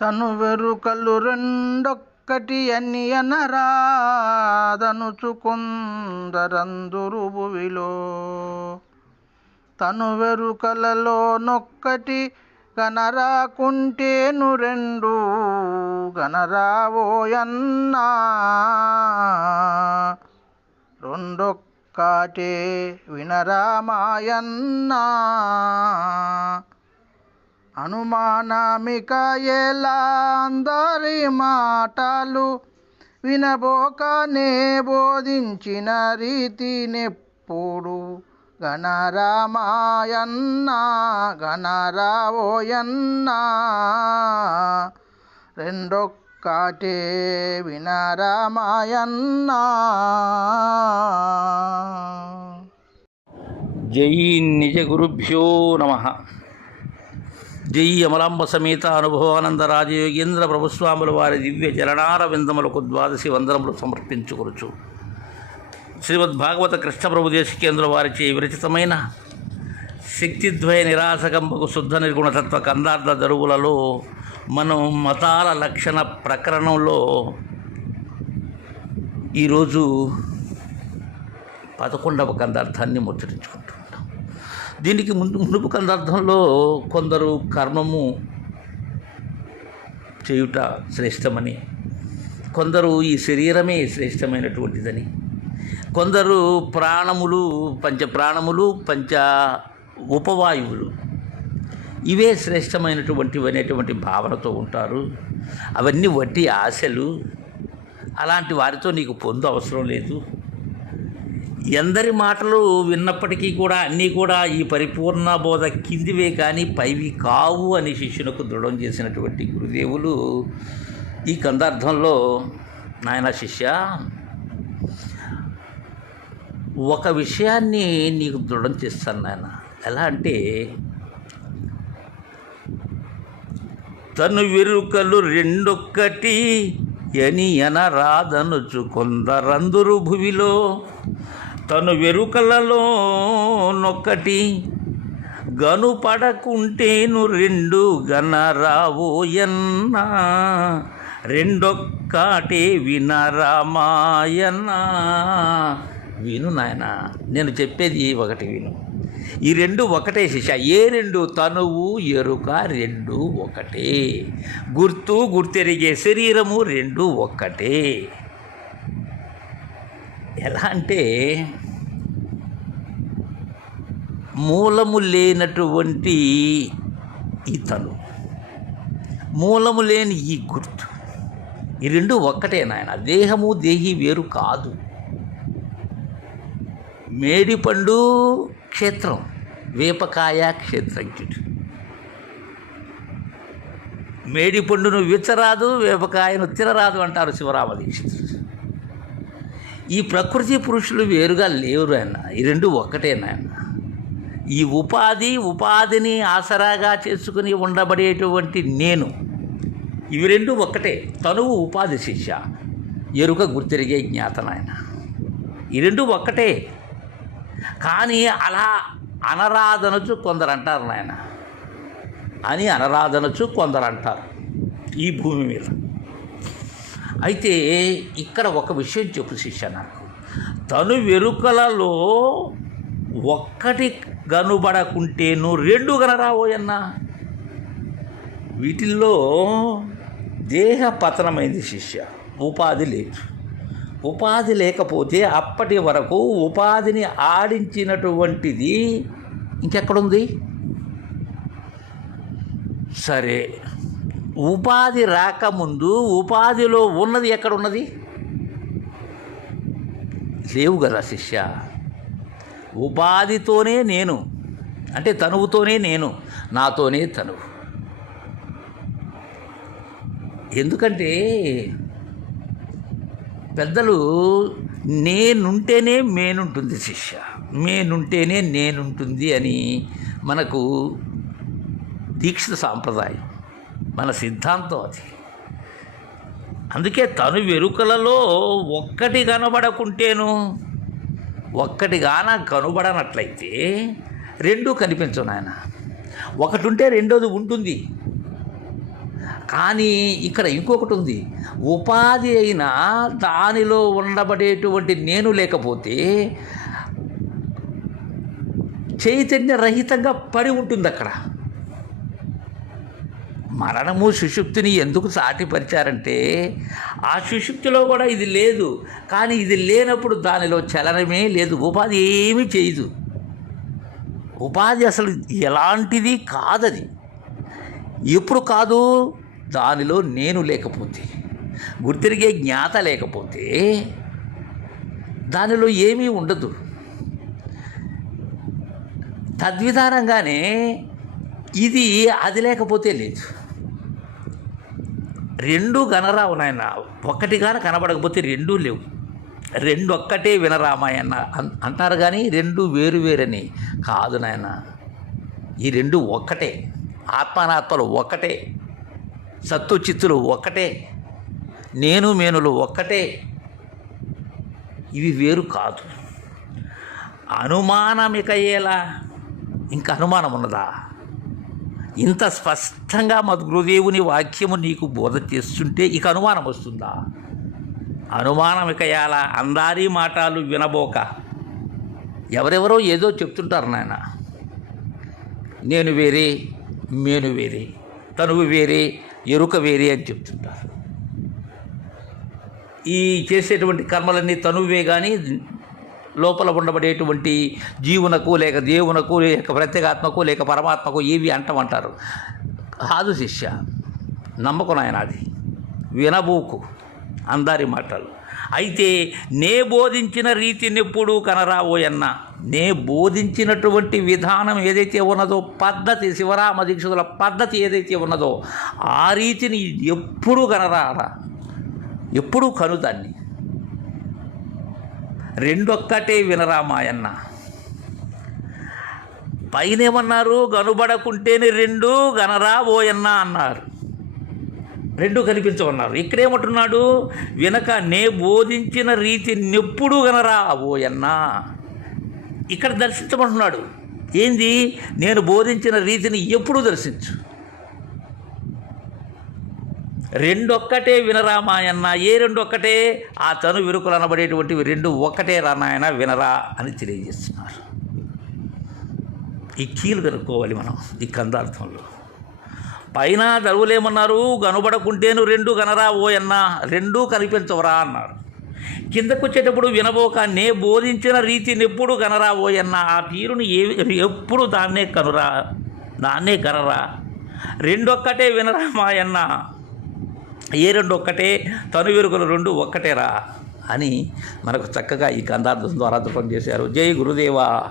తను వెరుకలు రెండొక్కటి అని అనరాదనుచుకుందరందురు భువిలో తను వెరుకలలో నొక్కటి గనరాకుంటేను రెండు గనరావోయన్నా. రెండొక్కటే వినరామాయన్నా. అనుమానమిక ఎలా అందరి మాటలు వినబోకనే బోధించిన రీతినెప్పుడు గణరామాయన్నా గణరావోయన్నా రెండొక్కటే వినరామాయన్న. జై నిజ గురుభ్యో నమ. జై అమలాంబ సమేత అనుభవానంద రాజయోగేంద్ర ప్రభుస్వాముల వారి దివ్య చరణార విందములకు ద్వాదశి వందనములు సమర్పించుకొనుచు. శ్రీమద్ భాగవత కృష్ణ ప్రభు దేశికేంద్ర వారిచే విరచితమైన శక్తిద్వయ నిరాశకంబకు శుద్ధ నిర్గుణతత్వ కందార్థ దరువులలో మనం మతాల లక్షణ ప్రకరణంలో ఈరోజు పదకొండవ కందార్థాన్ని ముచ్చరించుకుంటూ దీనికి ముందు మునుపు కందార్థంలో కొందరు కర్మము చేయుట శ్రేష్టమని కొందరు ఈ శరీరమే శ్రేష్టమైనటువంటిదని కొందరు ప్రాణములు పంచ ప్రాణములు పంచ ఉపవాయువులు ఇవే శ్రేష్టమైనటువంటివి అనేటువంటి భావనతో ఉంటారు. అవన్నీ వట్టి ఆశలు. అలాంటి వారితో నీకు పొందు అవసరం లేదు. ఎందరి మాటలు విన్నప్పటికీ కూడా అన్నీ కూడా ఈ పరిపూర్ణ బోధ కిందివే కానీ పైవి కావు అని శిష్యునకు దృఢం చేసినటువంటి గురుదేవులు ఈ కందార్థంలో నాయన శిష్య ఒక విషయాన్ని నీకు దృఢం చేస్తాను నాయన. ఎలా అంటే తను వెరుకలు రెండొక్కటి ఎని ఎనరాదనుచు కొందరందురు భువిలో తను వెరుకలలో నొక్కటి గను పడకుంటేను రెండు గనరావోయన్న రెండొక్కటే వినరామాయన్న. విను నాయన నేను చెప్పేది ఒకటి విను. ఈ రెండు ఒకటే శిష ఏ రెండు? తనువు ఎరుక రెండు ఒకటే. గుర్తు గుర్తెరిగే శరీరము రెండు ఒక్కటే ఎలా అంటే మూలము లేనటువంటి ఈ తను మూలము లేని ఈ గుర్తు. ఈ రెండు ఒక్కటే నాయన. దేహము దేహి వేరు కాదు. మేడిపండు క్షేత్రం వేపకాయ క్షేత్రజ్ఞుడు మేడిపండును విచ్చరాదు వేపకాయను తినరాదు అంటారు శివరామ దీక్షితుడు ఈ ప్రకృతి పురుషులు వేరుగా లేరు ఆయన ఈ రెండు ఒక్కటే నాయన. ఈ ఉపాధి ఉపాధిని ఆసరాగా చేసుకుని ఉండబడేటువంటి నేను ఇవి రెండు ఒక్కటే తనువు ఉపాధి శిష్య ఎరుక గుర్తిరిగే జ్ఞాత నాయన. ఈ రెండు ఒక్కటే కానీ అలా అనరాధనచు కొందరు అంటారు నాయన. అని అనరాధనచు కొందరు అంటారు ఈ భూమి మీద. అయితే ఇక్కడ ఒక విషయం చెప్పు శిష్య నాకు. తను వెరుకలలో ఒక్కటి గనుబడకుంటేను రెండు గనరావోయన్నా వీటిల్లో దేహ పతనమైంది శిష్య. ఉపాధి లేదు. ఉపాధి లేకపోతే అప్పటి వరకు ఉపాధిని ఆడించినటువంటిది ఇంకెక్కడుంది? సరే ఉపాధి రాకముందు ఉపాధిలో ఉన్నది ఎక్కడున్నది? లేవు కదా శిష్య. ఉపాధితోనే నేను అంటే తనువుతోనే నేను నాతోనే తనువు. ఎందుకంటే పెద్దలు నేనుంటేనే మేనుంటుంది శిష్య. మేనుంటేనే నేనుంటుంది అని మనకు దీక్షిత సాంప్రదాయం. మన సిద్ధాంతం అది. అందుకే తను వెరుకలలో ఒక్కటి కనబడకుంటేను ఒక్కటి గాన కనబడనట్లయితే రెండు కనిపించు నాయన. ఒకటి ఉంటే రెండోది ఉంటుంది. కానీ ఇక్కడ ఇంకొకటి ఉంది. ఉపాధి అయినా దానిలో ఉండబడేటువంటి నేను లేకపోతే చైతన్య రహితంగా పడి ఉంటుంది అక్కడ మరణము సుషుప్తిని ఎందుకు సాటిపరిచారంటే ఆ సుషుప్తిలో కూడా ఇది లేదు. కానీ ఇది లేనప్పుడు దానిలో చలనమే లేదు. ఉపాధి ఏమీ చేయదు. ఉపాధి అసలు ఎలాంటిది కాదది. ఎప్పుడు కాదు? దానిలో నేను లేకపోతే గుర్తిరిగే జ్ఞాత లేకపోతే దానిలో ఏమీ ఉండదు. తద్విధానంగానే ఇది అది లేకపోతే లేదు. రెండు గనరావు నాయన. ఒక్కటిగాన కనబడకపోతే రెండూ లేవు. రెండు ఒక్కటే వినరామాయన్న అన్- అంటారు కానీ రెండు వేరు వేరని. కాదు నాయన. ఈ రెండు ఒక్కటే. ఆత్మానాత్మలు ఒక్కటే. సత్తు చిత్తులు ఒక్కటే. నేను మేనులు ఒక్కటే. ఇవి వేరు కాదు. అనుమానమిక ఎలా? ఇంకా అనుమానం ఉన్నదా ఇంత స్పష్టంగా మద్గురుదేవుని వాక్యము నీకు బోధ చేస్తుంటే ఇక అనుమానం వస్తుందా? అనుమానం ఇక ఎలా? అందారి మాటలు వినబోక. ఎవరెవరో ఏదో చెప్తుంటారు నాయన. నేను వేరే మేను వేరే తనువు వేరే ఎరుక వేరే అని చెప్తుంటారు. ఈ చేసేటువంటి కర్మలన్నీ తనువే కానీ లోపల ఉండబడేటువంటి జీవునకు లేక దేవునకు లేక ప్రత్యేగాత్మకు లేక పరమాత్మకు ఏవి అంటమంటారు? కాదు శిష్య నమ్మకం ఆయన అది. అందరి మాటలు. అయితే నే బోధించిన రీతిని కనరావోయన్న నే బోధించినటువంటి విధానం ఏదైతే ఉన్నదో పద్ధతి శివరామ దీక్షితుల పద్ధతి ఏదైతే ఉన్నదో ఆ రీతిని ఎప్పుడూ కనరారా? ఎప్పుడూ కనుదాన్ని. రెండొక్కటే వినరా మాయన్న. పైన ఏమన్నారు గనుబడకుంటేనే రెండు గనరా ఓయన్న అన్నారు. రెండు కనిపించమన్నారు. ఇక్కడేమంటున్నాడు? వినక నే బోధించిన రీతి నెప్పుడు గనరా ఓయన్న. ఇక్కడ దర్శించమంటున్నాడు. ఏంది? నేను బోధించిన రీతిని ఎప్పుడూ దర్శించు? రెండొక్కటే వినరామాయన్న ఏ రెండు ఒక్కటే ఆ తను విరుకులు అనబడేటువంటివి రెండు ఒక్కటే రానాయన వినరా అని తెలియజేస్తున్నారు. ఈ కీలు కనుక్కోవాలి మనం ఈ కందార్థంలో. పైన దరువులేమన్నారు కనబడకుంటేను రెండు గనరా ఓయన్నా రెండూ కనిపించవరా అన్నారు. కిందకు వచ్చేటప్పుడు వినబోక నే బోధించిన రీతిని ఎప్పుడు కనరా ఓయన్నా ఆ తీరుని ఏ ఎప్పుడు దాన్నే కనురా దాన్నే గనరా. రెండొక్కటే వినరా మాయన్న ఏ రెండు ఒక్కటే? తను వెరుకలు రెండు ఒక్కటేరా అని మనకు చక్కగా ఈ గంధార్థం ద్వారా దృపం చేశారు. జై గురుదేవా.